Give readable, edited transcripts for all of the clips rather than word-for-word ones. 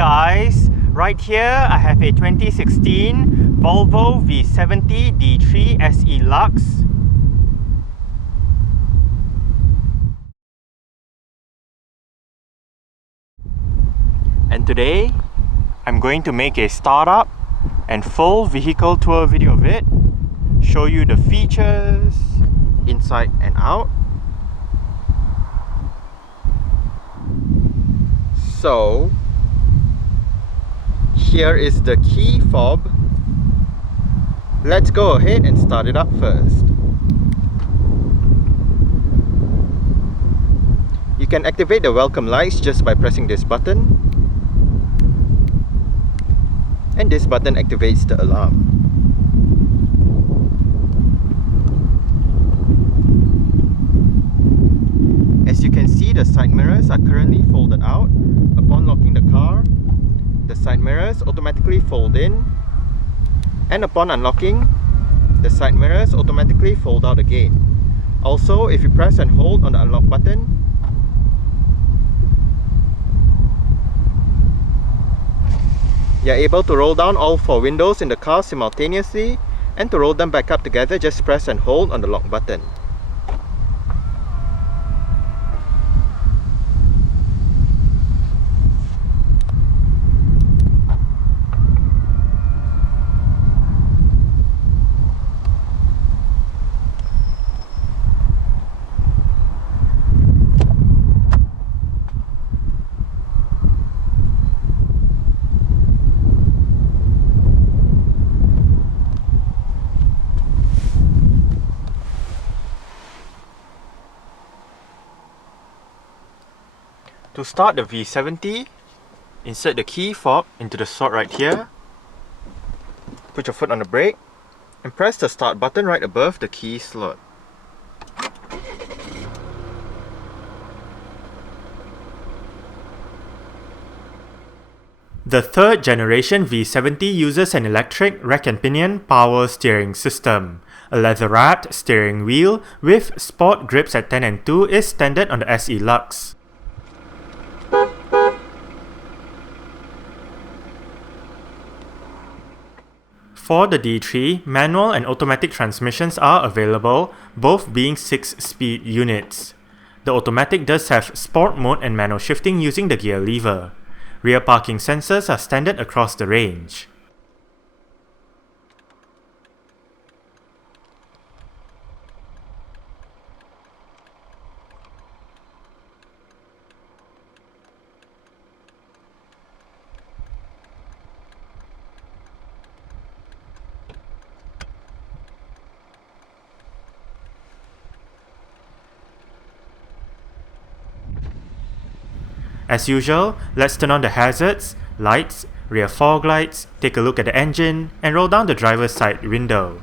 guys, right here I have a 2016 Volvo V70 D3 SE Lux. And today I'm going to make a startup and full vehicle tour video of it, show you the features inside and out. So here is the key fob. Let's go ahead and start it up first. You can activate the welcome lights just by pressing this button, and this button activates the alarm. As you can see, the side mirrors are currently folded out. Upon locking the car, the side mirrors automatically fold in, and upon unlocking, the side mirrors automatically fold out again. Also, if you press and hold on the unlock button, you are able to roll down all 4 windows in the car simultaneously, and to roll them back up together, just press and hold on the lock button. To start the V70, insert the key fob into the slot right here, put your foot on the brake, and press the start button right above the key slot. The third generation V70 uses an electric rack and pinion power steering system. A leather-wrapped steering wheel with sport grips at 10 and 2 is standard on the SE Lux. For the D3, manual and automatic transmissions are available, both being 6-speed units. The automatic does have sport mode and manual shifting using the gear lever. Rear parking sensors are standard across the range. As usual, let's turn on the hazards, lights, rear fog lights, take a look at the engine, and roll down the driver's side window.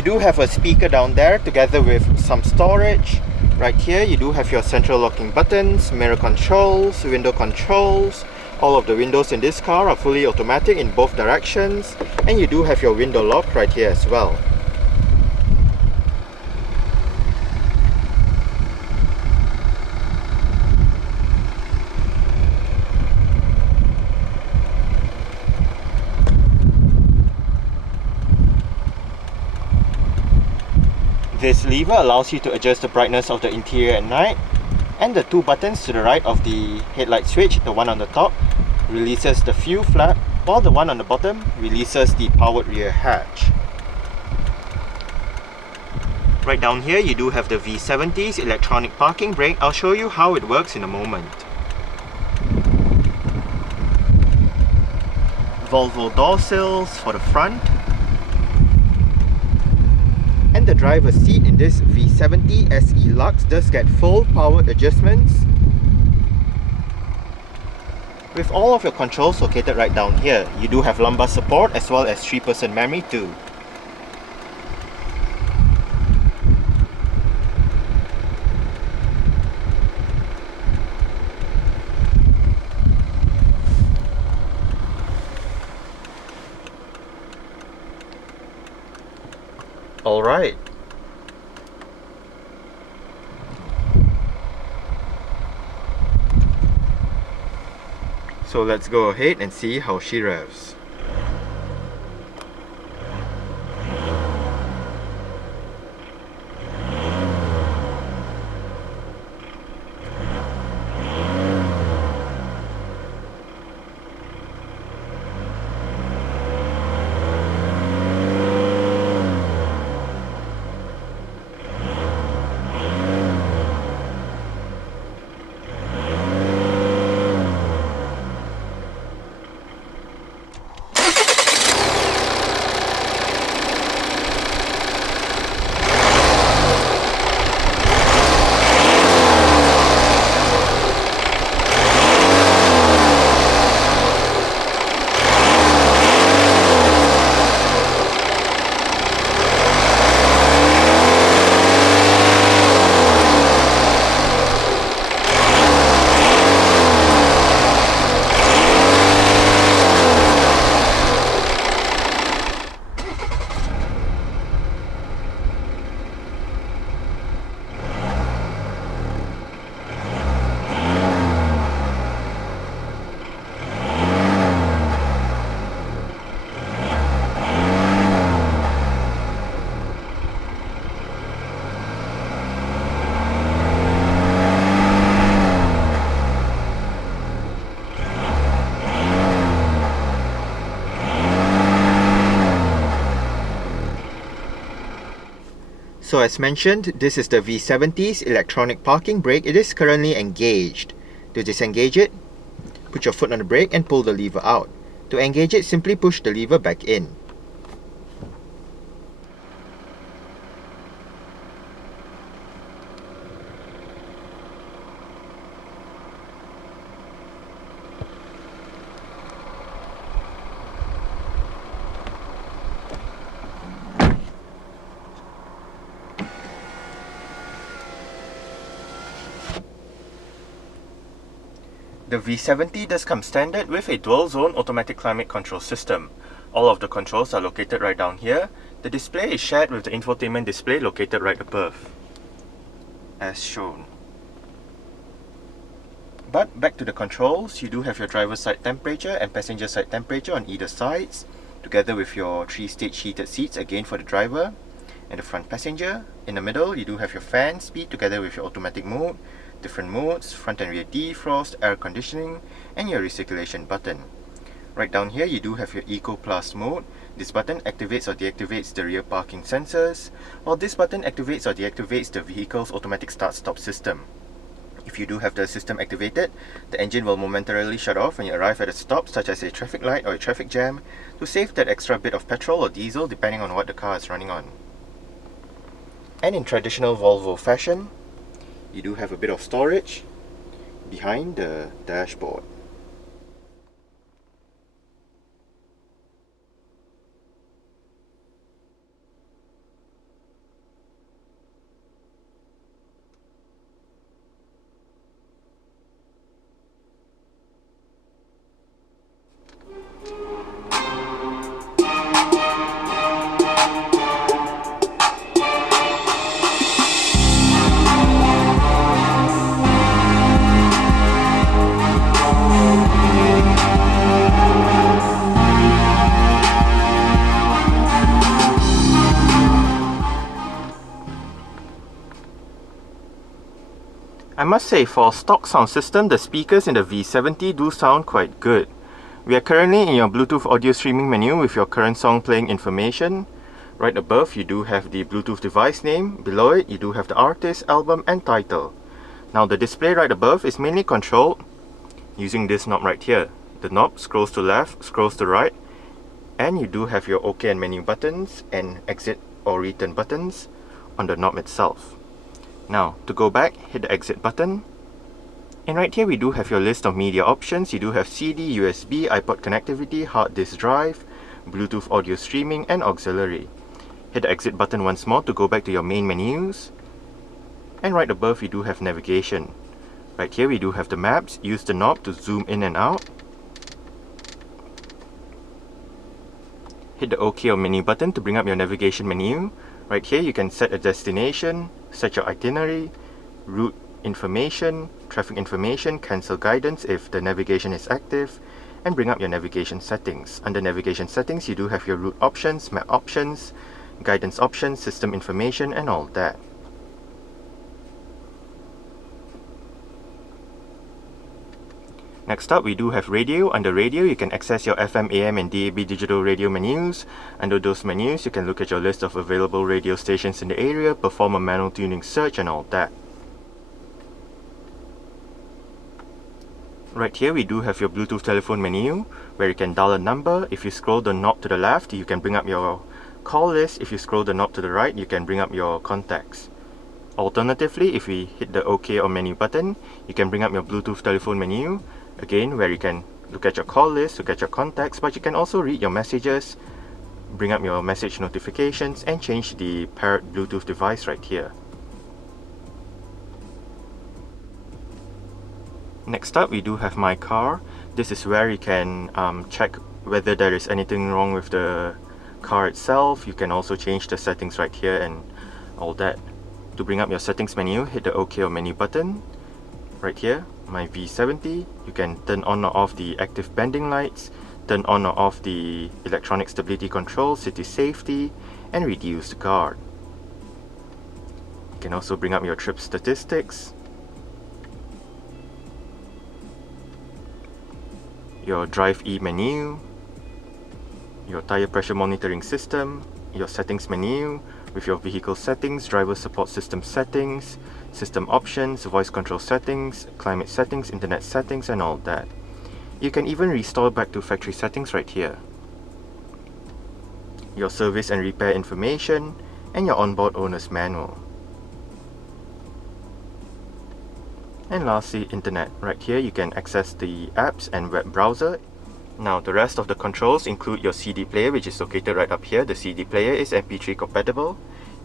You do have a speaker down there together with some storage. Right here you do have your central locking buttons, mirror controls, window controls. All of the windows in this car are fully automatic in both directions, and you do have your window lock right here as well. This lever allows you to adjust the brightness of the interior at night, and the two buttons to the right of the headlight switch, the one on the top, releases the fuel flap, while the one on the bottom releases the powered rear hatch. Right down here you do have the V70's electronic parking brake. I'll show you how it works in a moment. Volvo door sills for the front. And the driver's seat in this V70 SE Lux does get full powered adjustments, with all of your controls located right down here. You do have lumbar support as well as 3-person memory too. Alright. So let's go ahead and see how she revs. So as mentioned, this is the V70's electronic parking brake. It is currently engaged. To disengage it, put your foot on the brake and pull the lever out. To engage it, simply push the lever back in. The V70 does come standard with a dual zone automatic climate control system. All of the controls are located right down here. The display is shared with the infotainment display located right above, as shown. But back to the controls, you do have your driver's side temperature and passenger side temperature on either sides, together with your 3-stage heated seats again for the driver and the front passenger. In the middle, you do have your fan speed together with your automatic mode, different modes, front and rear defrost, air conditioning, and your recirculation button. Right down here you do have your Eco Plus mode. This button activates or deactivates the rear parking sensors, while this button activates or deactivates the vehicle's automatic start-stop system. If you do have the system activated, the engine will momentarily shut off when you arrive at a stop, such as a traffic light or a traffic jam, to save that extra bit of petrol or diesel depending on what the car is running on. And in traditional Volvo fashion, you do have a bit of storage behind the dashboard. I must say, for stock sound system, the speakers in the V70 do sound quite good. We are currently in your Bluetooth audio streaming menu with your current song playing information. Right above, you do have the Bluetooth device name. Below it, you do have the artist, album, and title. Now, the display right above is mainly controlled using this knob right here. The knob scrolls to left, scrolls to right, and you do have your OK and menu buttons and exit or return buttons on the knob itself. Now, to go back, hit the exit button. And right here we do have your list of media options. You do have CD, USB, iPod connectivity, hard disk drive, Bluetooth audio streaming, and auxiliary. Hit the exit button once more to go back to your main menus. And right above you do have navigation. Right here we do have the maps. Use the knob to zoom in and out. Hit the OK or menu button to bring up your navigation menu. Right here you can set a destination, set your itinerary, route information, traffic information, cancel guidance if the navigation is active, and bring up your navigation settings. Under navigation settings you do have your route options, map options, guidance options, system information, and all that. Next up, we do have radio. Under radio, you can access your FM, AM, and DAB digital radio menus. Under those menus, you can look at your list of available radio stations in the area, perform a manual tuning search, and all that. Right here, we do have your Bluetooth telephone menu, where you can dial a number. If you scroll the knob to the left, you can bring up your call list. If you scroll the knob to the right, you can bring up your contacts. Alternatively, if we hit the OK or menu button, you can bring up your Bluetooth telephone menu, again, where you can look at your call list, look at your contacts, but you can also read your messages, bring up your message notifications, and change the paired Bluetooth device right here. Next up, we do have My Car. This is where you can check whether there is anything wrong with the car itself. You can also change the settings right here and all that. To bring up your settings menu, hit the OK or menu button. Right here, my V70, you can turn on or off the active bending lights, turn on or off the electronic stability control, city safety, and reduce the guard. You can also bring up your trip statistics, your Drive E menu, your tire pressure monitoring system, your settings menu with your vehicle settings, driver support system settings, system options, voice control settings, climate settings, internet settings, and all that. You can even restore back to factory settings right here. Your service and repair information, and your onboard owner's manual. And lastly, internet. Right here you can access the apps and web browser. Now the rest of the controls include your CD player, which is located right up here. The CD player is MP3 compatible.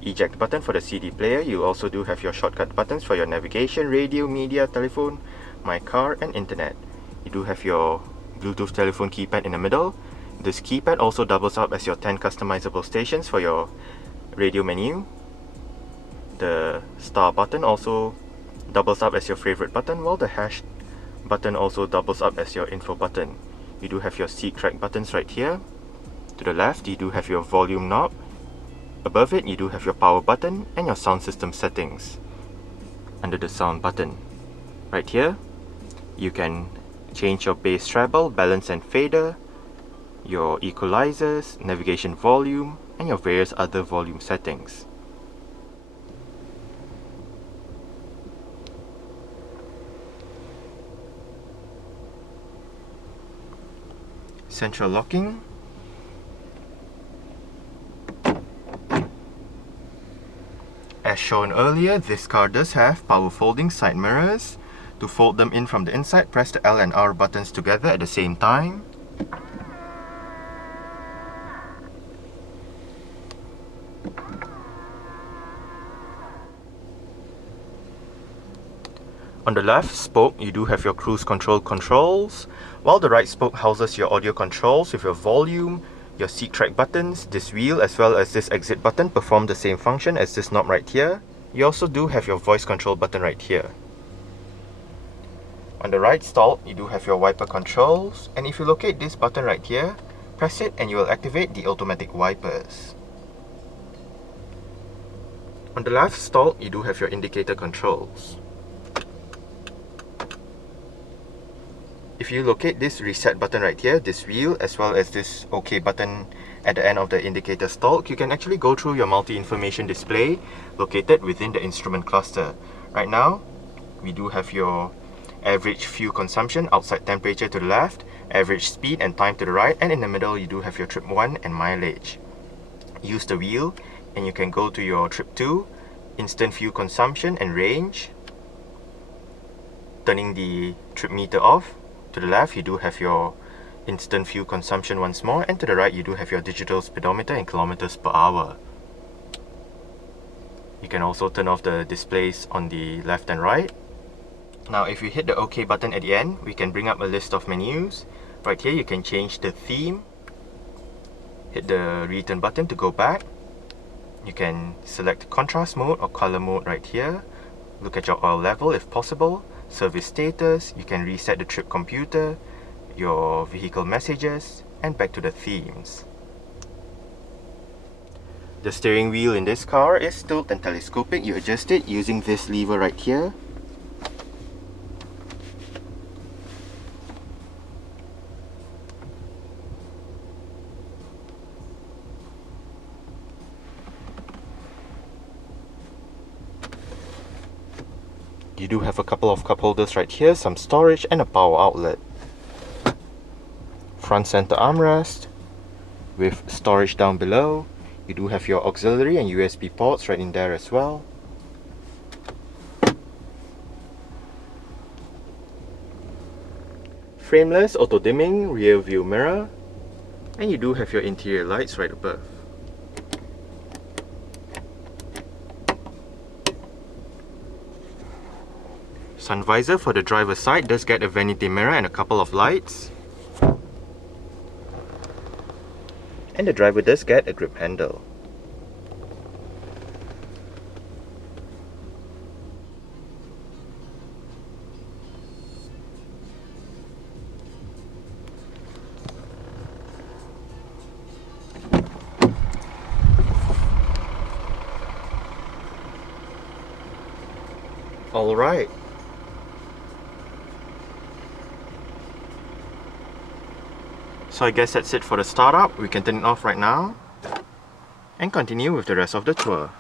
Eject button for the CD player. You also do have your shortcut buttons for your navigation, radio, media, telephone, My Car, and internet. You do have your Bluetooth telephone keypad in the middle. This keypad also doubles up as your 10 customizable stations for your radio menu. The star button also doubles up as your favorite button, while the hash button also doubles up as your info button. You do have your seat track buttons right here. To the left, you do have your volume knob. Above it, you do have your power button and your sound system settings. Under the sound button, right here, you can change your bass treble, balance and fader, your equalizers, navigation volume, and your various other volume settings. Central locking. As shown earlier, this car does have power folding side mirrors. To fold them in from the inside, press the L and R buttons together at the same time. On the left spoke, you do have your cruise control controls, while the right spoke houses your audio controls with your volume, your seat track buttons. This wheel as well as this exit button perform the same function as this knob right here. You also do have your voice control button right here. On the right stall, you do have your wiper controls, and if you locate this button right here, press it and you will activate the automatic wipers. On the left stall, you do have your indicator controls. if you locate this reset button right here, this wheel, as well as this OK button at the end of the indicator stalk, you can actually go through your multi-information display located within the instrument cluster. Right now, we do have your average fuel consumption, outside temperature to the left, average speed and time to the right, and in the middle you do have your trip 1 and mileage. Use the wheel and you can go to your trip 2, instant fuel consumption and range. Turning the trip meter off, to the left you do have your instant fuel consumption once more, and to the right you do have your digital speedometer in kilometers per hour. You can also turn off the displays on the left and right. Now if you hit the OK button at the end, we can bring up a list of menus. Right here you can change the theme. Hit the return button to go back. You can select contrast mode or color mode right here. Look at your oil level if possible. Service status, you can reset the trip computer, your vehicle messages, and back to the themes. The steering wheel in this car is tilt and telescopic. You adjust it using this lever right here. You do have a couple of cup holders right here, some storage, and a power outlet. Front center armrest with storage down below. You do have your auxiliary and USB ports right in there as well. Frameless auto dimming rear view mirror, and you do have your interior lights right above. Sun visor for the driver's side does get a vanity mirror and a couple of lights. And the driver does get a grip handle. Alright. So I guess that's it for the startup. We can turn it off right now and continue with the rest of the tour.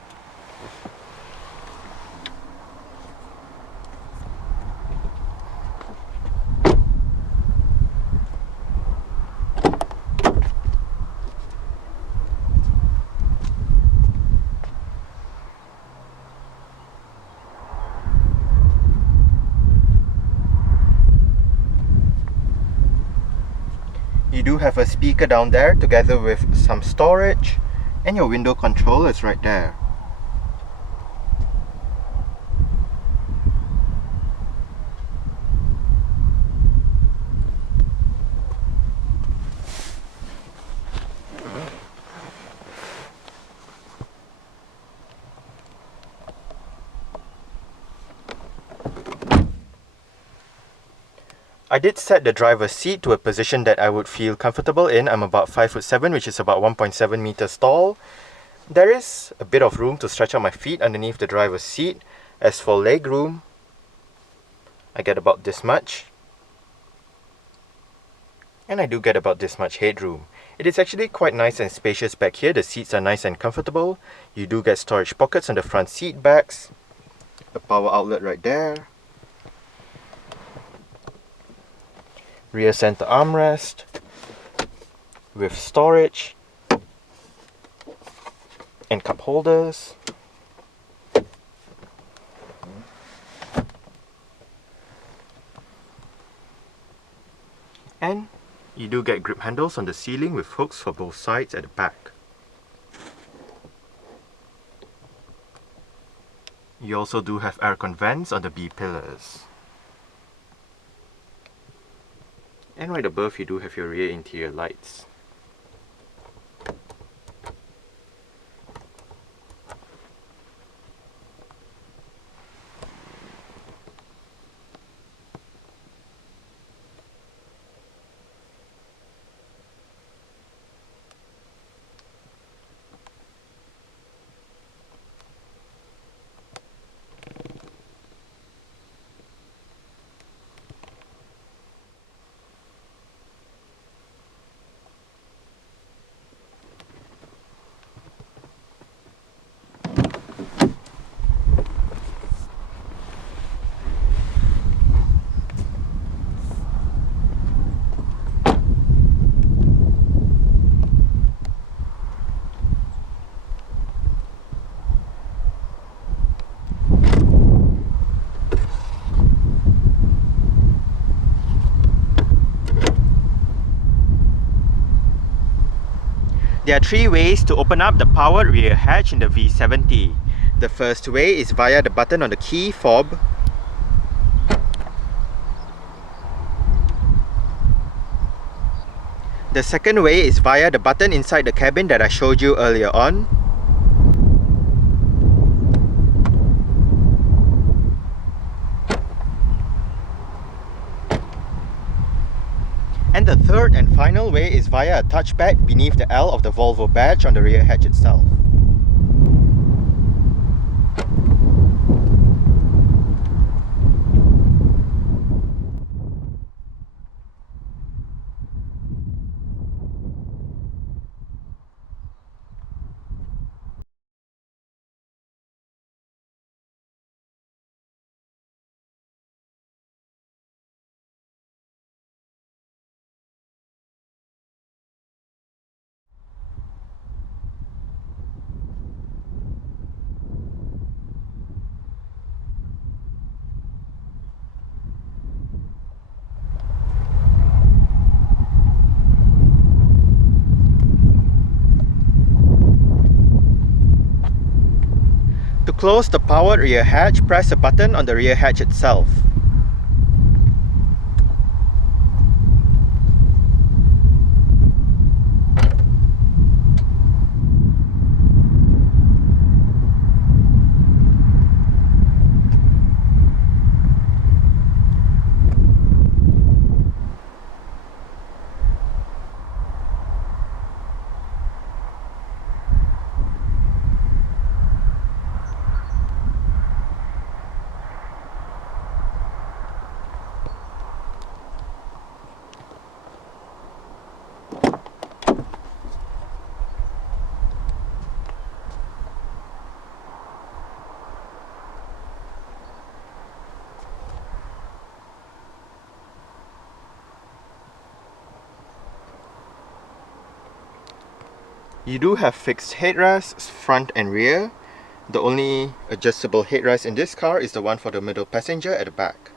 You do have a speaker down there together with some storage, and your window control is right there. I did set the driver's seat to a position that I would feel comfortable in. I'm about 5'7", which is about 1.7 meters tall. There is a bit of room to stretch out my feet underneath the driver's seat. As for legroom, I get about this much. And I do get about this much headroom. It is actually quite nice and spacious back here. The seats are nice and comfortable. You do get storage pockets on the front seat backs. A power outlet right there. Rear center armrest with storage and cup holders. And you do get grip handles on the ceiling with hooks for both sides at the back. You also do have aircon vents on the B pillars. And right above you do have your rear interior lights. There are three ways to open up the powered rear hatch in the V70. The first way is via the button on the key fob. The second way is via the button inside the cabin that I showed you earlier on. And the third and final way is via a touchpad beneath the L of the Volvo badge on the rear hatch itself. To close the powered rear hatch, press a button on the rear hatch itself. You do have fixed headrests, front and rear. The only adjustable headrest in this car is the one for the middle passenger at the back.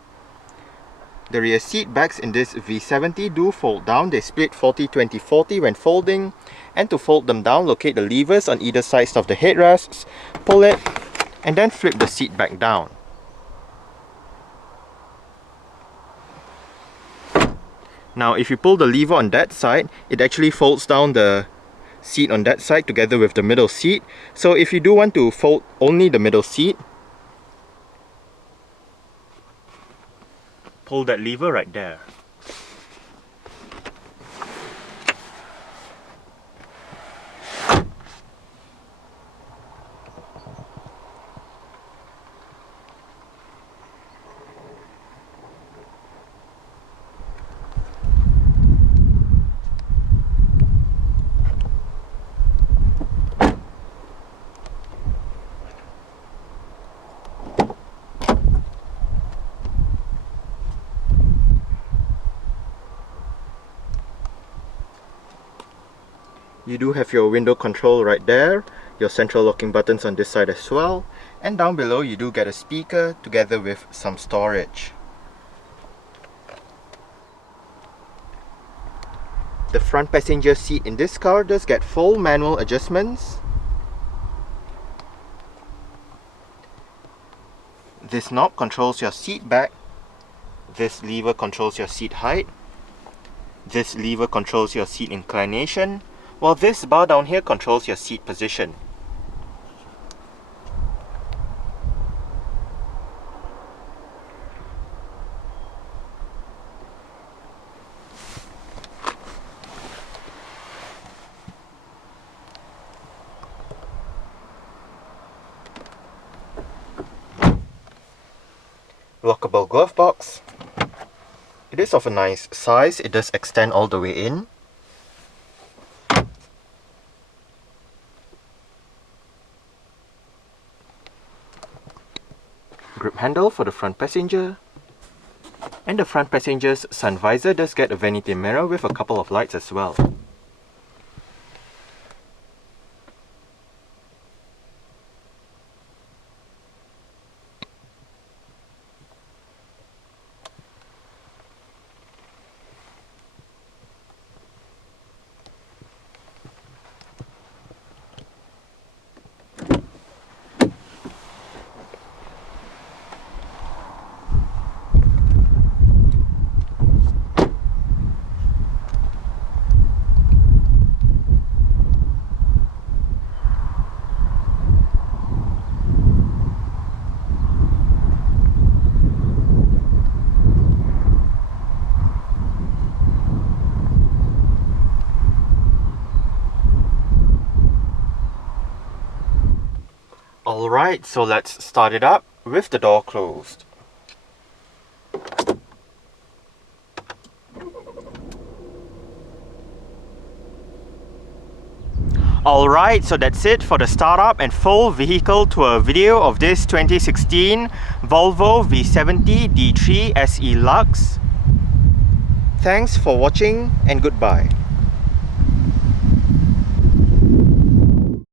The rear seat backs in this V70 do fold down. They split 40-20-40 when folding. And to fold them down, locate the levers on either sides of the headrests, pull it, and then flip the seat back down. Now if you pull the lever on that side, it actually folds down the seat on that side together with the middle seat. So if you do want to fold only the middle seat, pull that lever right there. You do have your window control right there, your central locking buttons on this side as well, and down below you do get a speaker together with some storage. The front passenger seat in this car does get full manual adjustments. This knob controls your seat back. This lever controls your seat height. This lever controls your seat inclination, while this bar down here controls your seat position. Lockable glove box. It is of a nice size. It does extend all the way in. Grip handle for the front passenger. And the front passenger's sun visor does get a vanity mirror with a couple of lights as well. Alright, so let's start it up with the door closed. Alright, so that's it for the startup and full vehicle tour video of this 2016 Volvo V70 D3 SE Lux. Thanks for watching and goodbye.